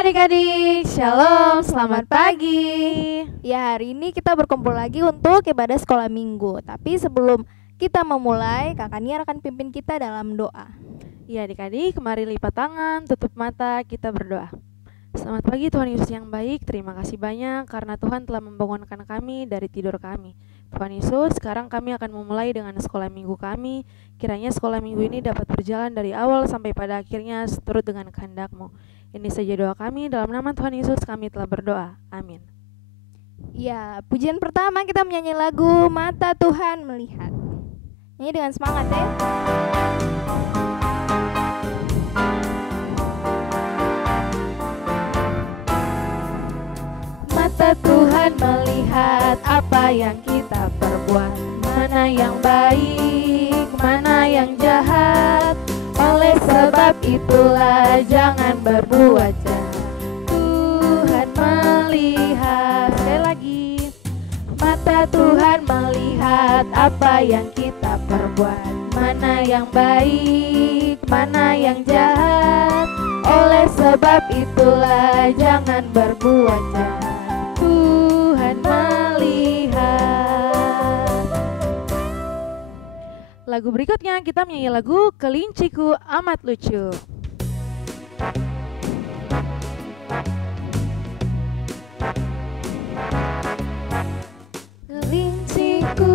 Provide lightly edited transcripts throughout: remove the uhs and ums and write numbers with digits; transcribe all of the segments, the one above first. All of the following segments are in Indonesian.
adik-adik, shalom, selamat pagi. Ya, hari ini kita berkumpul lagi untuk ibadah sekolah minggu. Tapi sebelum kita memulai, Kakak Niar akan pimpin kita dalam doa. Ya adik-adik, mari lipat tangan, tutup mata, kita berdoa. Selamat pagi Tuhan Yesus yang baik, terima kasih banyak karena Tuhan telah membangunkan kami dari tidur kami. Tuhan Yesus, sekarang kami akan memulai dengan sekolah minggu kami. Kiranya sekolah minggu ini dapat berjalan dari awal sampai pada akhirnya seturut dengan kehendak-Mu. Ini saja doa kami, dalam nama Tuhan Yesus kami telah berdoa. Amin. Ya, pujian pertama kita menyanyi lagu Mata Tuhan Melihat. Nyanyi dengan semangat ya. Mata Tuhan melihat apa yang kita perbuat, mana yang baik, mana yang jahat. Oleh sebab itulah jangan berbuat jahat. Tuhan melihat, sekali lagi, mata Tuhan melihat apa yang kita perbuat, mana yang baik, mana yang jahat. Oleh sebab itulah jangan berbuat jahat. Tuhan melihat. Lagu berikutnya kita menyanyi lagu Kelinciku Amat Lucu. Kelinciku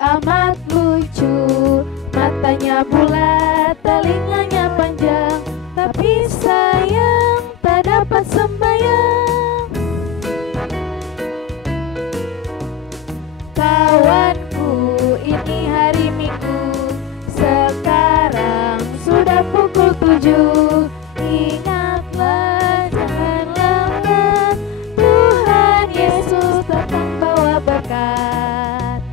amat lucu, matanya bulat, telinganya panjang, tapi sayang tak dapat sembahyang. Kawanku, ini hari Minggu, sekarang sudah pukul 7. Ingatlah, jangan lambat, Tuhan Yesus datang bawa berkat.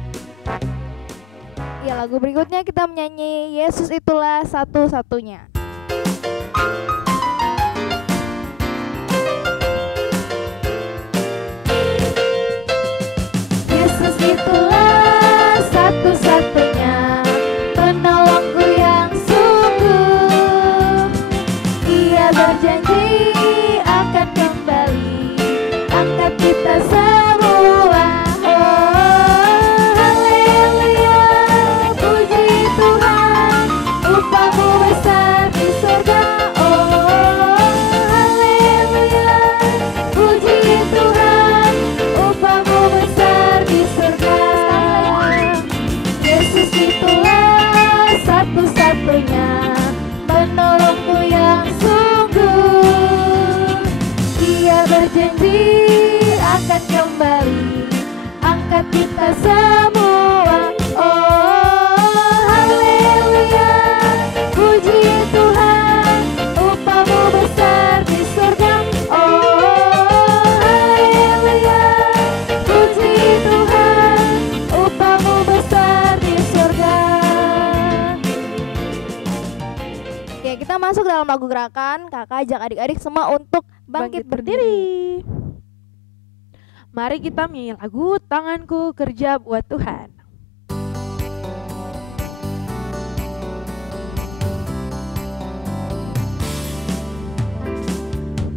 Ya, lagu berikutnya kita menyanyi Yesus itulah satu-satunya. Yesus itulah satu-satunya penolongku yang sungguh. Dia berjanji akan kembali angkat kita semua. Oh, haleluya, puji Tuhan, upamu besar di surga. Oh, haleluya, puji Tuhan, upamu besar di surga. Yesus itulah satu-satunya penolongku yang sungguh. Dia berjanji akan kembali angkat kita semua. Oh, haleluya, puji Tuhan, upamu besar di surga. Oh, haleluya, puji Tuhan, upamu besar di surga. Oke, kita masuk dalam lagu gerakan. Kakak ajak adik-adik semua untuk bangkit berdiri. Mari kita menyanyi lagu Tanganku Kerja Buat Tuhan.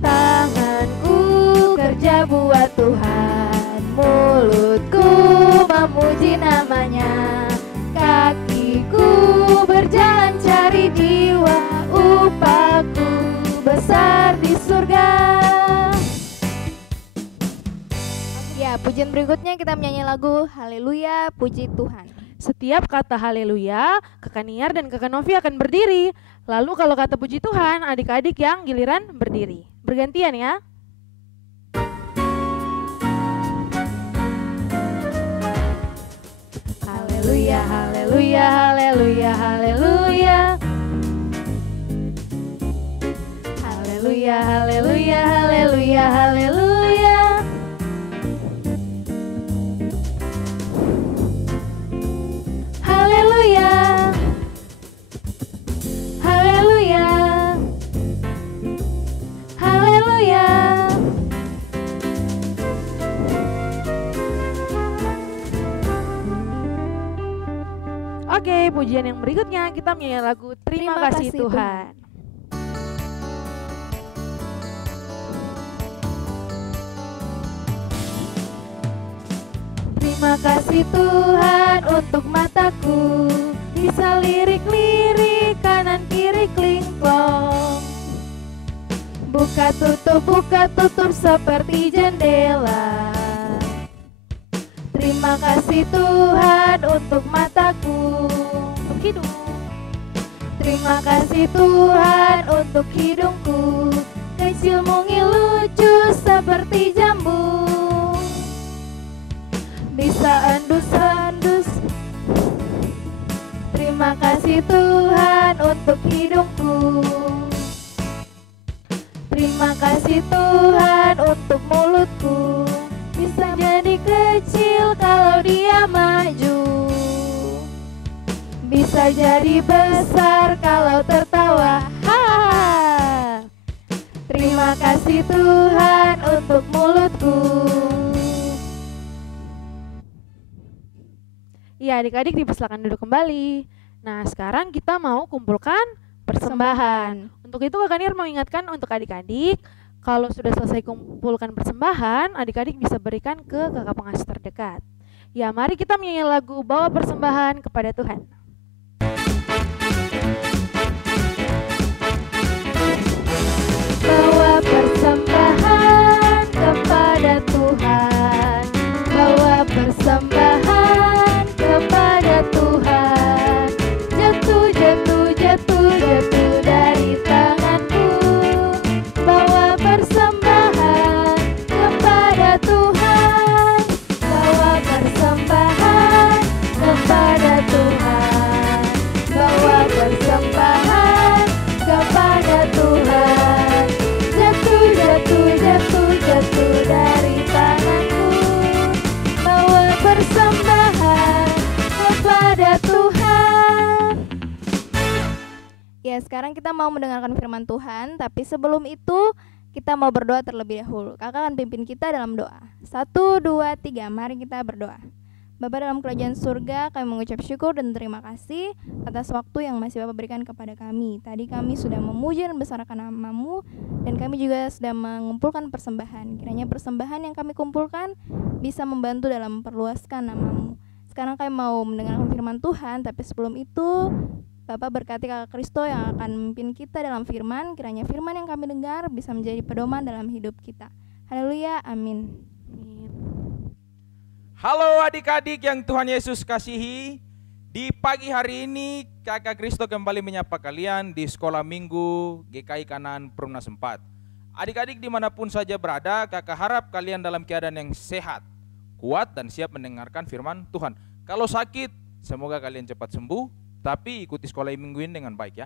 Tanganku kerja buat Tuhan, mulutku memuji namanya, kakiku berjalan cari jiwa, upahku besar di surga. Ya, pujian berikutnya kita menyanyi lagu Haleluya, puji Tuhan. Setiap kata haleluya, Kakak Niar dan Kakak Novi akan berdiri. Lalu kalau kata puji Tuhan, adik-adik yang giliran berdiri. Bergantian ya. Haleluya, haleluya, haleluya, haleluya. Haleluya, haleluya, haleluya, haleluya. Haleluya. Haleluya. Haleluya. Oke, pujian yang berikutnya kita menyanyi lagu Terima Kasih Tuhan. Terima kasih Tuhan untuk mataku, bisa lirik-lirik kanan kiri klingklong. Buka tutup seperti jendela. Terima kasih Tuhan untuk mataku, untuk hidung. Terima kasih Tuhan untuk hidungku, kecil mungil lucu seperti jambu. Bisa endus-endus. Terima kasih Tuhan untuk hidungku. Terima kasih Tuhan untuk mulutku, bisa jadi kecil kalau dia maju, bisa jadi besar kalau tertawa. Ha! Terima kasih Tuhan untuk mulutku. Ya, adik-adik dipersilakan duduk kembali. Nah, sekarang kita mau kumpulkan persembahan. Untuk itu Kak Nir mau ingatkan untuk adik-adik, kalau sudah selesai kumpulkan persembahan, adik-adik bisa berikan ke kakak pengasuh terdekat. Ya, mari kita menyanyi lagu Bawa Persembahan kepada Tuhan. Bawa persembahan kepada Tuhan, bawa persembahan kepada Tuhan. Jatuh, jatuh, jatuh, jatuh dari tanganku. Bawa persembahan kepada Tuhan, bawa persembahan kepada Tuhan, bawa persembahan kepada Tuhan. Jatuh, jatuh, jatuh, jatuh dari tanganku. Bawa persembahan kepada Tuhan. Ya, sekarang kita mau mendengarkan firman Tuhan, tapi sebelum itu kita mau berdoa terlebih dahulu. Kakak akan pimpin kita dalam doa. 1, 2, 3, mari kita berdoa. Bapa dalam kerajaan surga, kami mengucap syukur dan terima kasih atas waktu yang masih Bapa berikan kepada kami. Tadi kami sudah memuji dan membesarkan nama-Mu, dan kami juga sudah mengumpulkan persembahan. Kiranya persembahan yang kami kumpulkan bisa membantu dalam memperluaskan nama-Mu. Sekarang kami mau mendengarkan firman Tuhan, tapi sebelum itu Bapak berkati Kakak Kristo yang akan memimpin kita dalam firman. Kiranya firman yang kami dengar bisa menjadi pedoman dalam hidup kita. Haleluya, amin. Halo adik-adik yang Tuhan Yesus kasihi. Di pagi hari ini Kakak Kristo kembali menyapa kalian di Sekolah Minggu GKI Kanaan Perumnas 4. Adik-adik dimanapun saja berada, Kakak harap kalian dalam keadaan yang sehat, kuat dan siap mendengarkan firman Tuhan. Kalau sakit, semoga kalian cepat sembuh, tapi ikuti Sekolah Minggu ini dengan baik ya.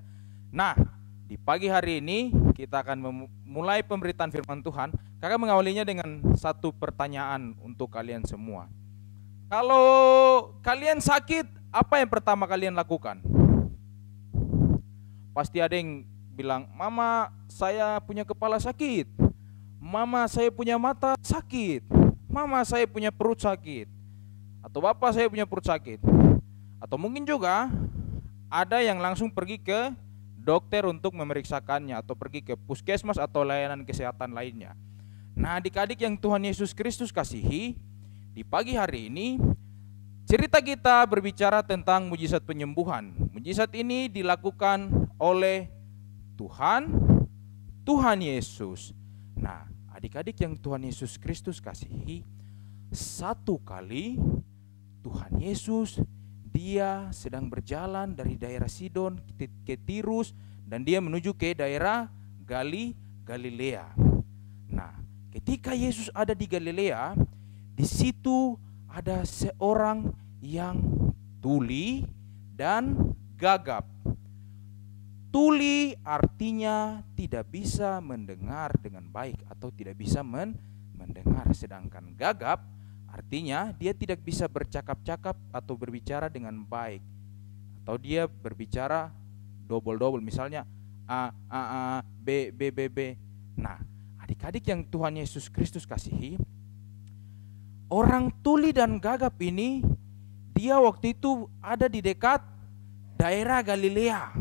Nah, di pagi hari ini kita akan memulai pemberitaan firman Tuhan. Kakak mengawalinya dengan satu pertanyaan untuk kalian semua. Kalau kalian sakit, apa yang pertama kalian lakukan? Pasti ada yang bilang, Mama saya punya kepala sakit, Mama saya punya mata sakit, Mama saya punya perut sakit, atau Bapak saya punya perut sakit. Atau mungkin juga ada yang langsung pergi ke dokter untuk memeriksakannya, atau pergi ke puskesmas atau layanan kesehatan lainnya. Nah, adik-adik yang Tuhan Yesus Kristus kasihi, di pagi hari ini cerita kita berbicara tentang mujizat penyembuhan. Mujizat ini dilakukan oleh Tuhan Yesus. Nah, adik-adik yang Tuhan Yesus Kristus kasihi, satu kali Tuhan Yesus dia sedang berjalan dari daerah Sidon ke Tirus, dan dia menuju ke daerah Galilea. Nah, ketika Yesus ada di Galilea, di situ ada seorang yang tuli dan gagap. Tuli artinya tidak bisa mendengar dengan baik atau tidak bisa mendengar, sedangkan gagap artinya dia tidak bisa bercakap-cakap atau berbicara dengan baik, atau dia berbicara double-double, misalnya a b b b b. Nah, adik-adik yang Tuhan Yesus Kristus kasihi, orang tuli dan gagap ini dia waktu itu ada di dekat daerah Galilea.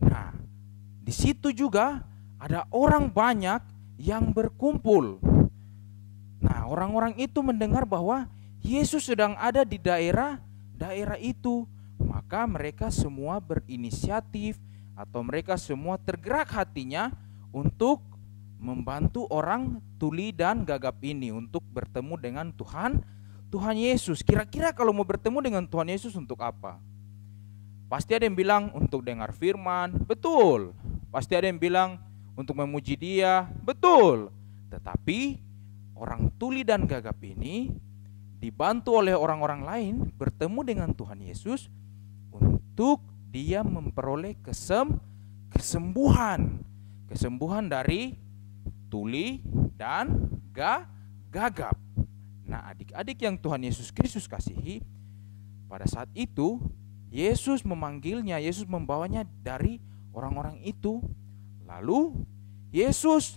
Nah, di situ juga ada orang banyak yang berkumpul. Nah, orang-orang itu mendengar bahwa Yesus sedang ada di daerah itu. Maka mereka semua berinisiatif atau mereka semua tergerak hatinya untuk membantu orang tuli dan gagap ini untuk bertemu dengan Tuhan Yesus. Kira-kira kalau mau bertemu dengan Tuhan Yesus untuk apa? Pasti ada yang bilang untuk dengar firman, betul. Pasti ada yang bilang untuk memuji Dia, betul. Tetapi orang tuli dan gagap ini dibantu oleh orang-orang lain bertemu dengan Tuhan Yesus untuk dia memperoleh kesembuhan dari tuli dan gagap. Nah, adik-adik yang Tuhan Yesus Kristus kasihi, pada saat itu Yesus memanggilnya, Yesus membawanya dari orang-orang itu. Lalu Yesus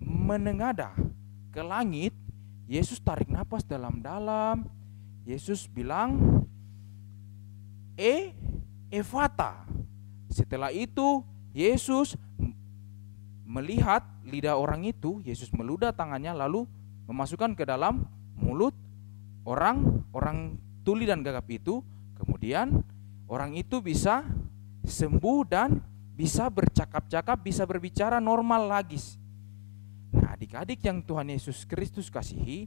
menengadah ke langit. Yesus tarik napas dalam-dalam. Yesus bilang, Efata. Setelah itu Yesus melihat lidah orang itu. Yesus meludah tangannya lalu memasukkan ke dalam mulut orang tuli dan gagap itu. Kemudian orang itu bisa sembuh dan bisa bercakap-cakap, bisa berbicara normal lagi. Nah, adik-adik yang Tuhan Yesus Kristus kasihi,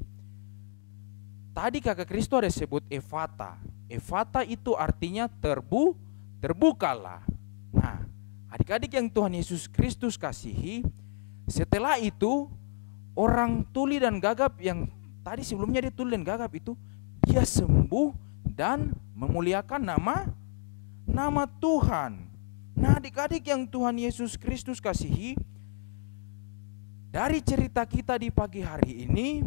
tadi kakak Kristo ada sebut Efata. Efata itu artinya terbukalah. Nah, adik-adik yang Tuhan Yesus Kristus kasihi, setelah itu orang tuli dan gagap yang tadi sebelumnya dia tuli dan gagap itu, dia sembuh dan memuliakan nama Tuhan. Nah, adik-adik yang Tuhan Yesus Kristus kasihi, dari cerita kita di pagi hari ini,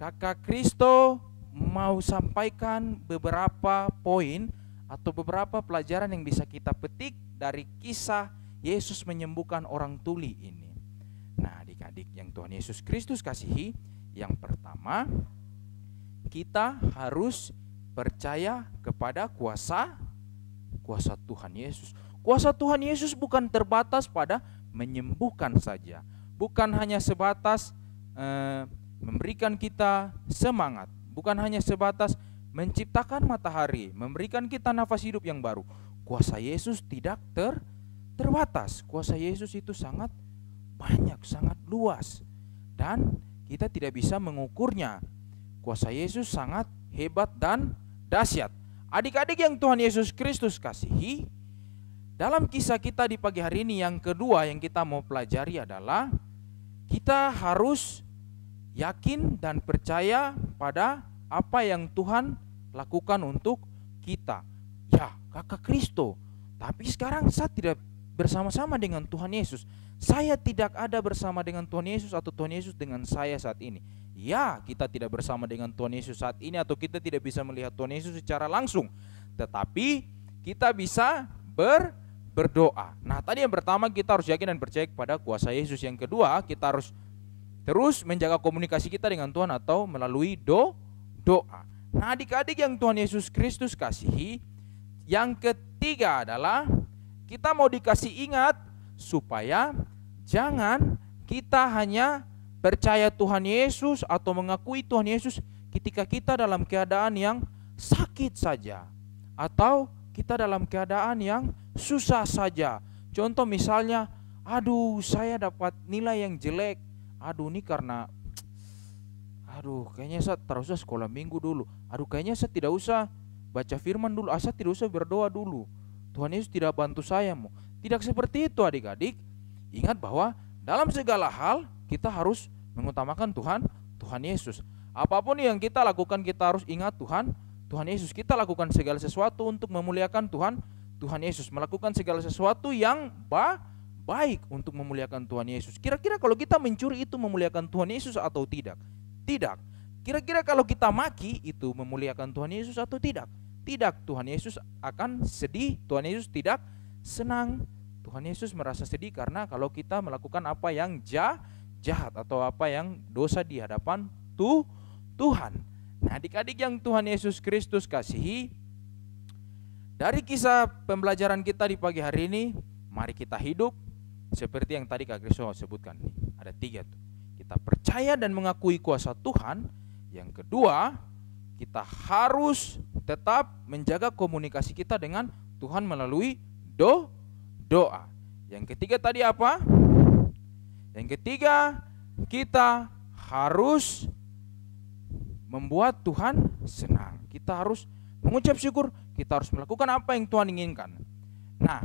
kakak Kristo mau sampaikan beberapa poin atau beberapa pelajaran yang bisa kita petik dari kisah Yesus menyembuhkan orang tuli ini. Nah, adik-adik yang Tuhan Yesus Kristus kasihi, yang pertama, kita harus percaya kepada kuasa Tuhan Yesus. Kuasa Tuhan Yesus bukan terbatas pada menyembuhkan saja, bukan hanya sebatas memberikan kita semangat, bukan hanya sebatas menciptakan matahari, memberikan kita nafas hidup yang baru. Kuasa Yesus tidak terbatas. Kuasa Yesus itu sangat banyak, sangat luas, dan kita tidak bisa mengukurnya. Kuasa Yesus sangat hebat dan dahsyat. Adik-adik yang Tuhan Yesus Kristus kasihi, dalam kisah kita di pagi hari ini yang kedua yang kita mau pelajari adalah kita harus yakin dan percaya pada apa yang Tuhan lakukan untuk kita. Ya, kakak Kristo, tapi sekarang saya tidak bersama-sama dengan Tuhan Yesus. Saya tidak ada bersama dengan Tuhan Yesus atau Tuhan Yesus dengan saya saat ini. Ya, kita tidak bersama dengan Tuhan Yesus saat ini atau kita tidak bisa melihat Tuhan Yesus secara langsung. Tetapi kita bisa berdoa. Nah, tadi yang pertama kita harus yakin dan percaya kepada kuasa Yesus. Yang kedua, kita harus terus menjaga komunikasi kita dengan Tuhan atau melalui doa. Nah, adik-adik yang Tuhan Yesus Kristus kasihi, yang ketiga adalah kita mau dikasih ingat supaya jangan kita hanya percaya Tuhan Yesus atau mengakui Tuhan Yesus ketika kita dalam keadaan yang sakit saja atau kita dalam keadaan yang susah saja. Contoh misalnya, aduh saya dapat nilai yang jelek, aduh ini karena kayaknya saya terus sekolah minggu dulu, kayaknya saya tidak usah baca firman dulu, saya tidak usah berdoa dulu, Tuhan Yesus tidak bantu saya. Tidak seperti itu adik-adik. Ingat bahwa dalam segala hal kita harus mengutamakan Tuhan Yesus. Apapun yang kita lakukan kita harus ingat Tuhan Yesus. Kita lakukan segala sesuatu untuk memuliakan Tuhan Yesus, melakukan segala sesuatu yang baik untuk memuliakan Tuhan Yesus. Kira-kira kalau kita mencuri itu memuliakan Tuhan Yesus atau tidak? Tidak. Kira-kira kalau kita maki itu memuliakan Tuhan Yesus atau tidak? Tidak. Tuhan Yesus akan sedih, Tuhan Yesus tidak senang. Tuhan Yesus merasa sedih karena kalau kita melakukan apa yang jahat atau apa yang dosa di hadapan Tuhan. Nah, adik-adik yang Tuhan Yesus Kristus kasihi, dari kisah pembelajaran kita di pagi hari ini, mari kita hidup seperti yang tadi Kak Kristo sebutkan. Ada 3 tuh. Kita percaya dan mengakui kuasa Tuhan. Yang kedua, kita harus tetap menjaga komunikasi kita dengan Tuhan melalui doa. Yang ketiga tadi apa? Yang ketiga, kita harus membuat Tuhan senang. Kita harus mengucap syukur, kita harus melakukan apa yang Tuhan inginkan. Nah,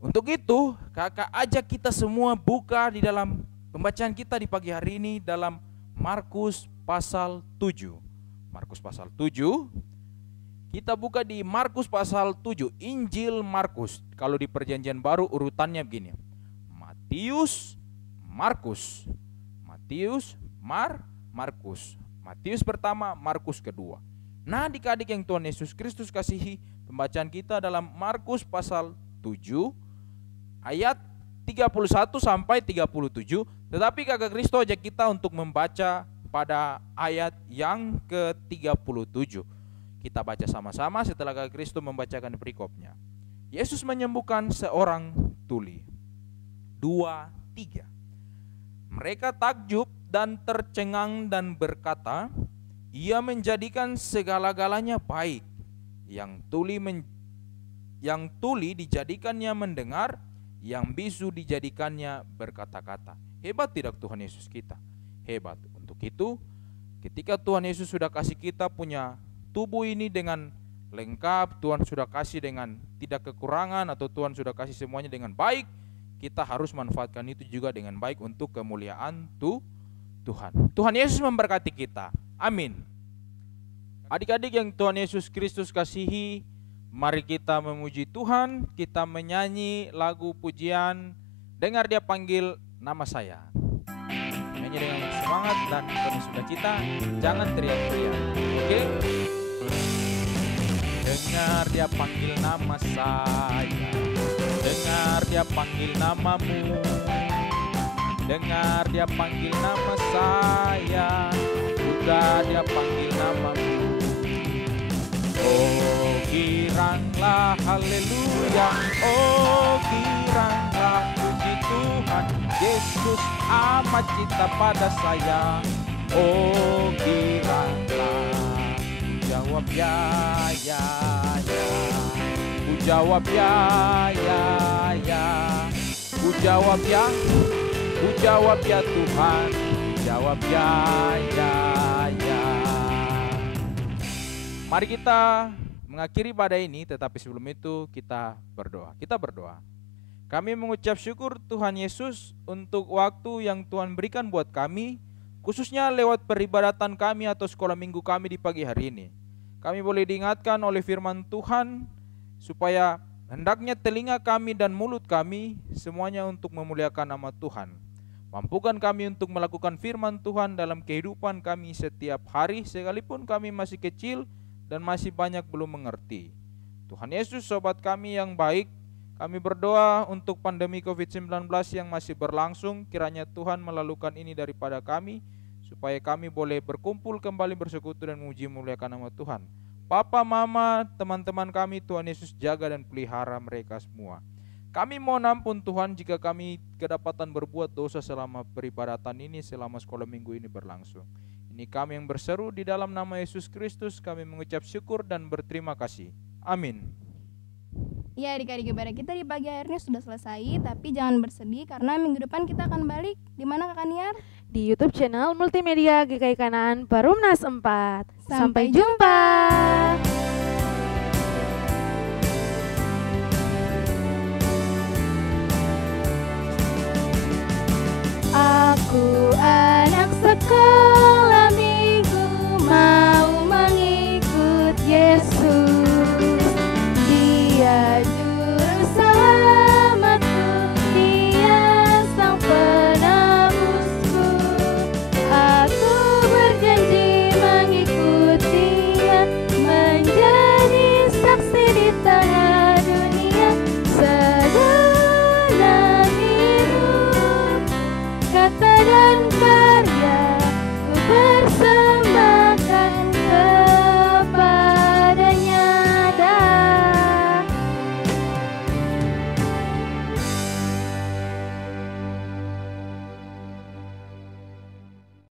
untuk itu kakak ajak kita semua buka di dalam pembacaan kita di pagi hari ini dalam Markus pasal 7. Markus pasal 7. Kita buka di Markus pasal 7, Injil Markus. Kalau di Perjanjian Baru urutannya begini. Matius, Markus. Matius, Markus. Matius pertama, Markus kedua. Nah, adik-adik yang Tuhan Yesus Kristus kasihi, pembacaan kita dalam Markus pasal 7 ayat 31 sampai 37. Tetapi kakak Kristo ajak kita untuk membaca pada ayat yang ke-37. Kita baca sama-sama setelah kakak Kristo membacakan perikopnya. Yesus menyembuhkan seorang tuli. 2, 3. Mereka takjub dan tercengang dan berkata, ia menjadikan segala-galanya baik. Yang tuli dijadikannya mendengar, yang bisu dijadikannya berkata-kata. Hebat tidak Tuhan Yesus kita? Hebat. Untuk itu, ketika Tuhan Yesus sudah kasih kita punya tubuh ini dengan lengkap, Tuhan sudah kasih dengan tidak kekurangan, atau Tuhan sudah kasih semuanya dengan baik, kita harus manfaatkan itu juga dengan baik untuk kemuliaan Tuhan. Tuhan Yesus memberkati kita. Amin. Adik-adik yang Tuhan Yesus Kristus kasihi, mari kita memuji Tuhan, kita menyanyi lagu pujian, dengar dia panggil nama saya. Nyanyi dengan semangat dan penuh sukacita, jangan teriak-teriak. Oke? Dengar dia panggil nama saya, dengar dia panggil namamu, dengar dia panggil nama saya, juga dia panggil namamu. Oh giranglah haleluya, oh giranglah puji Tuhan, Yesus amat cinta pada saya. Oh giranglah, jawab ya, ku jawab ya, ku jawab ya, ku jawab ya Tuhan, jawab ya. Mari kita mengakhiri pada ini, tetapi sebelum itu kita berdoa. Kita berdoa. Kami mengucap syukur Tuhan Yesus untuk waktu yang Tuhan berikan buat kami, khususnya lewat peribadatan kami atau sekolah minggu kami di pagi hari ini. Kami boleh diingatkan oleh firman Tuhan, supaya hendaknya telinga kami dan mulut kami semuanya untuk memuliakan nama Tuhan. Mampukan kami untuk melakukan firman Tuhan dalam kehidupan kami setiap hari, sekalipun kami masih kecil dan masih banyak belum mengerti. Tuhan Yesus, sobat kami yang baik, kami berdoa untuk pandemi COVID-19 yang masih berlangsung, kiranya Tuhan melalukan ini daripada kami, supaya kami boleh berkumpul kembali bersekutu dan memuji memuliakan nama Tuhan. Papa, mama, teman-teman kami, Tuhan Yesus jaga dan pelihara mereka semua. Kami mohon ampun Tuhan jika kami kedapatan berbuat dosa selama peribadatan ini, selama sekolah minggu ini berlangsung. Ini kami yang berseru di dalam nama Yesus Kristus, kami mengucap syukur dan berterima kasih. Amin. Ya, adik-adik ibadah kita di pagi hari ini sudah selesai, tapi jangan bersedih karena minggu depan kita akan balik. Di mana Kakak Niar? Di YouTube channel Multimedia GKI Kanaan Perumnas 4. Sampai Sampai jumpa.